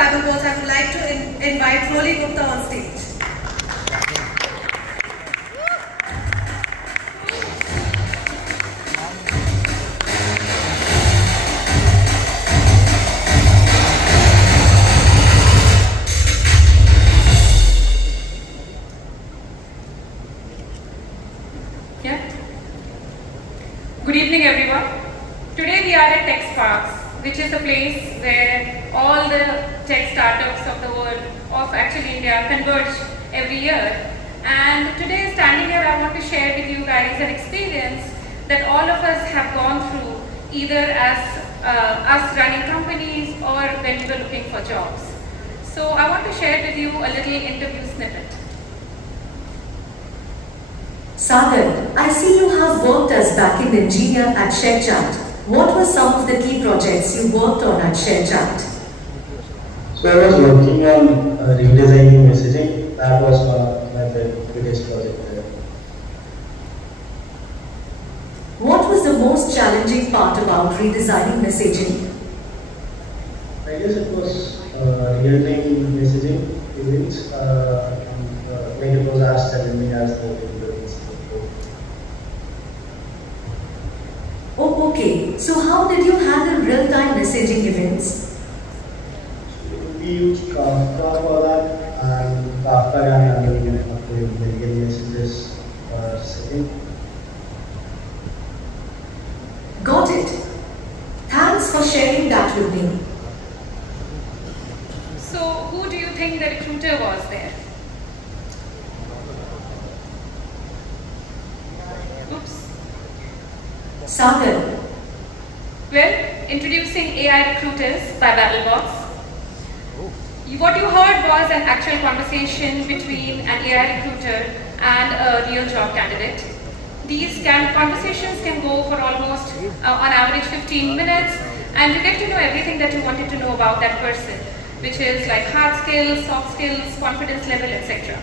Babblebots, I would like to invite Rolly Gupta on stage. Good evening, everyone. Today we are at Techsparks, which is a place where all the tech startups of the world, of actually India, converge every year. And today, standing here, I want to share with you guys an experience that all of us have gone through, either as us running companies or when we were looking for jobs. So I want to share with you a little interview snippet. Sagar, I see you have worked as backend engineer at ShareChat. What were some of the key projects you worked on at ShareChat? So I was working on redesigning messaging. That was one of my biggest projects there. What was the most challenging part about redesigning messaging? I guess it was real-time messaging events. When it was as challenging as the events. Oh, okay. So how did you handle real-time messaging events? We used Kafka for that, and Kafka can handle million messages per second. Got it. Thanks for sharing that with me. So who do you think the recruiter was there? Oops. Sagar. Well, introducing AI recruiters by Babblebots. What you heard was an actual conversation between an AI recruiter and a real job candidate. These conversations can go for almost, on average, 15 minutes, and you get to know everything that you wanted to know about that person, which is like hard skills, soft skills, confidence level, etc.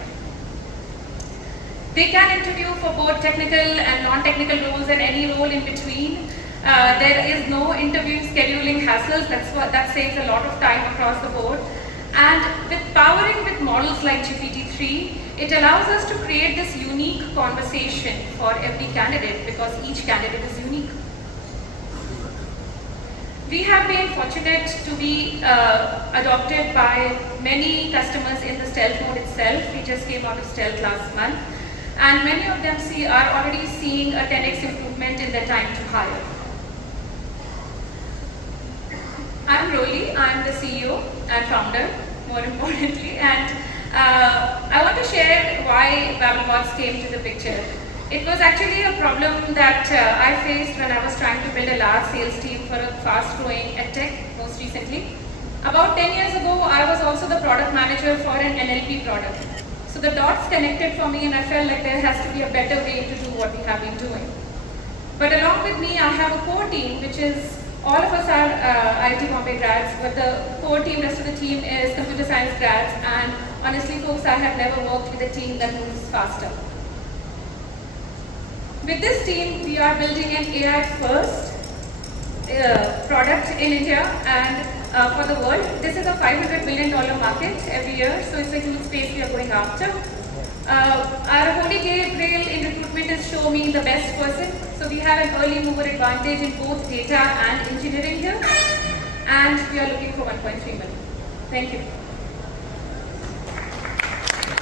They can interview for both technical and non-technical roles and any role in between. There is no interview scheduling hassles. That saves a lot of time across the board. And with powering with models like GPT-3, it allows us to create this unique conversation for every candidate because each candidate is unique. We have been fortunate to be adopted by many customers in the stealth mode itself. We just came out of stealth last month. And many of them are already seeing a 10x improvement in their time to hire. I'm Rolly, I'm the CEO and founder, more importantly, and I want to share why Babblebots came to the picture. It was actually a problem that I faced when I was trying to build a large sales team for a fast-growing edtech most recently. About 10 years ago, I was also the product manager for an NLP product. So the dots connected for me and I felt like there has to be a better way to do what we have been doing. But along with me, I have a core team, which is, all of us are IIT Mumbai grads, but the core team, rest of the team is computer science grads, and honestly folks, I have never worked with a team that moves faster. With this team, we are building an AI-first product in India and for the world. This is a $500 billion market every year, so it's a huge space we are going after. Our holy grail in recruitment is show me the best person. So we have an early mover advantage in both data and engineering here. And we are looking for 1.3 million. Thank you.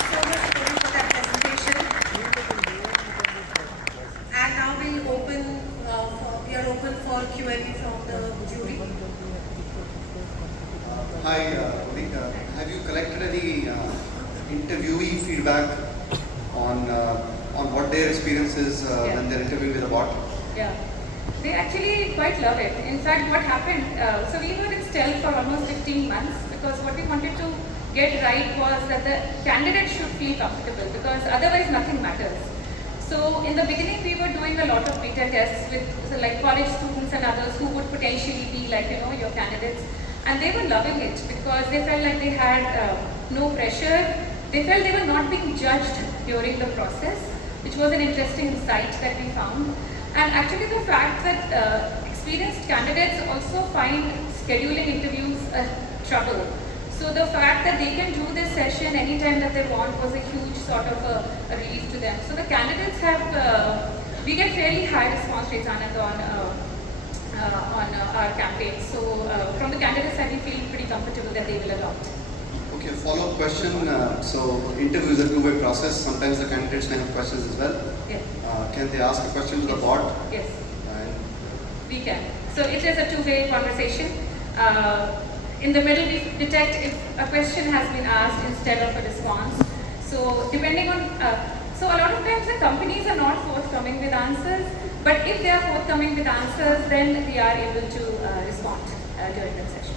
So much for that presentation. And now we are open for Q&A from the jury. Hi, Rohit. Have you collected any interviewee feedback on what their experience is when they're interviewing with a bot? Yeah, they actually quite love it. In fact, what happened, so we were in stealth for almost 15 months because what we wanted to get right was that the candidate should feel comfortable because otherwise nothing matters. So in the beginning, we were doing a lot of beta tests with like college students and others who would potentially be like, your candidates. And they were loving it because they felt like they had no pressure. They felt they were not being judged during the process, which was an interesting insight that we found. And actually the fact that experienced candidates also find scheduling interviews a trouble. So the fact that they can do this session anytime that they want was a huge sort of a relief to them. So the candidates have, we get fairly high response rates, Anand, on our campaign. So from the candidates side, we feel pretty comfortable that they will adopt. Okay, follow-up question. So interview is a two-way process. Sometimes the candidates may have questions as well. Yes. Can they ask a question to the bot? Yes. And We can. So it is a two-way conversation. In the middle, we detect if a question has been asked instead of a response. So depending on, so a lot of times the companies are not forthcoming with answers, but if they are forthcoming with answers, then we are able to respond during the session.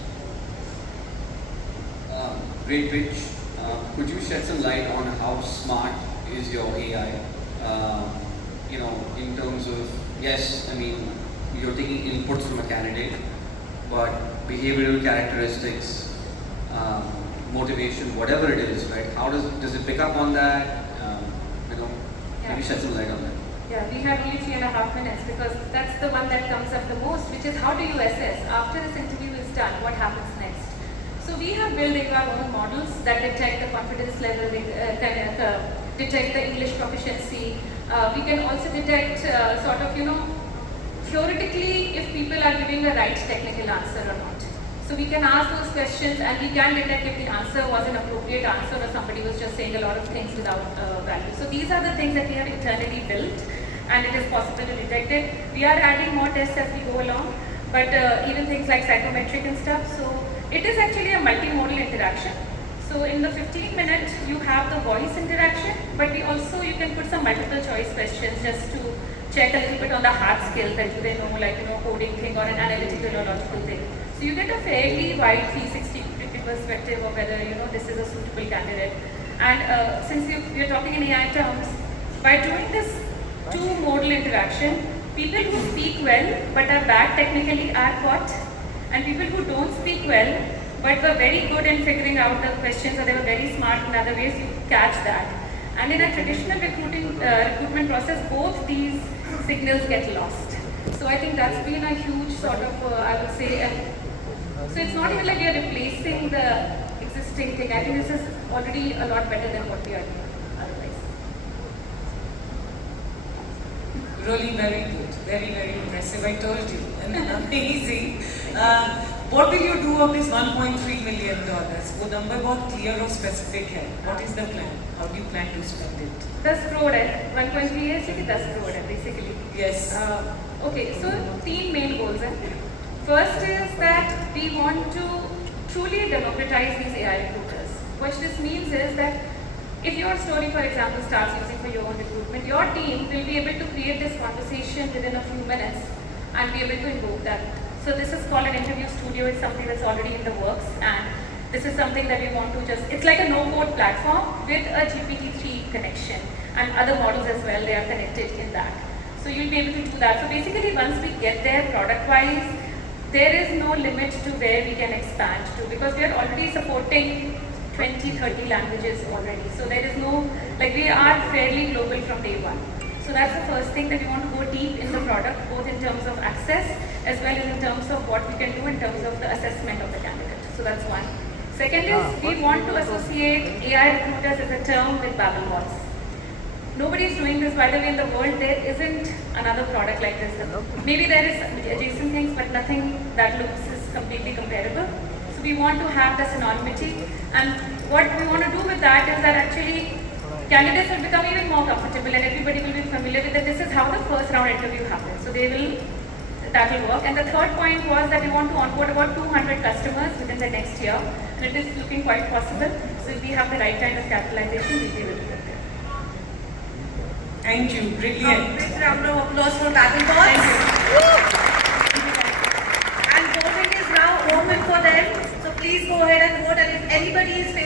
Great pitch. Could you shed some light on how smart is your AI? In terms of, yes, I mean, you're taking inputs from a candidate, but behavioral characteristics, motivation, whatever it is, right? How does it pick up on that? Can you shed some light on that? Yeah, we have only 3.5 minutes because that's the one that comes up the most, which is how do you assess after this interview is done, what happens next? So we have built our own models that detect the confidence level, detect the English proficiency. We can also detect theoretically if people are giving the right technical answer or not. So we can ask those questions and we can detect if the answer was an appropriate answer or somebody was just saying a lot of things without value. So these are the things that we have internally built and it is possible to detect it. We are adding more tests as we go along, but even things like psychometric and stuff. So it is actually a multimodal interaction. So in the 15 minutes, you have the voice interaction, but you can put some multiple choice questions just to check a little bit on the hard skills that do they know, coding thing or an analytical or logical thing. So you get a fairly wide 360 perspective of whether this is a suitable candidate. And since we are talking in AI terms, by doing this two-modal interaction, people who speak well but are bad technically are caught, and people who don't speak well but were very good in figuring out the questions or they were very smart in other ways, you catch that. And in a traditional recruitment process, both these signals get lost. So I think that's been a huge sort of, I would say, so it's not even like we are replacing the existing thing. I think this is already a lot better than what we are doing otherwise. Really very good, very, very impressive. I told you, and amazing. What will you do of this $1.3 million? वो number बहुत clear और specific है. What is the plan? How do you plan to spend it? 10 crore है, 1.3 है, इसलिए 10 crore है basically. Yes. Okay, so 3 main goals हैं. First is that we want to truly democratize these AI recruiters. What this means is that if your story, for example, starts using for your own recruitment, your team will be able to create this conversation within a few minutes and be able to invoke that. So this is called an interview studio. It's something that's already in the works, and this is something that we want to it's like a no-code platform with a GPT-3 connection and other models as well. They are connected in that. So you'll be able to do that. So basically, once we get there product-wise, there is no limit to where we can expand to because we are already supporting 20-30 languages already. So there is no, we are fairly global from day one. So that's the first thing, that we want to go deep in the product, both in terms of access as well as in terms of what we can do in terms of the assessment of the candidate. So that's one. Second is, we want to associate AI recruiters as a term with Babblebots. Nobody is doing this, by the way, in the world. There isn't another product like this. Maybe there is adjacent things, but nothing that looks is completely comparable. So we want to have the synonymity. And what we want to do with that is that actually candidates will become even more comfortable and everybody will be familiar with that. This is how the first round interview happens. So that will work. And the third point was that we want to onboard about 200 customers within the next year. And it is looking quite possible. So if we have the right kind of capitalization, we'll be able to get there. Thank you, brilliant. Big round of applause for Babblebots. And voting is now open for them. So please go ahead and vote. And if anybody is facing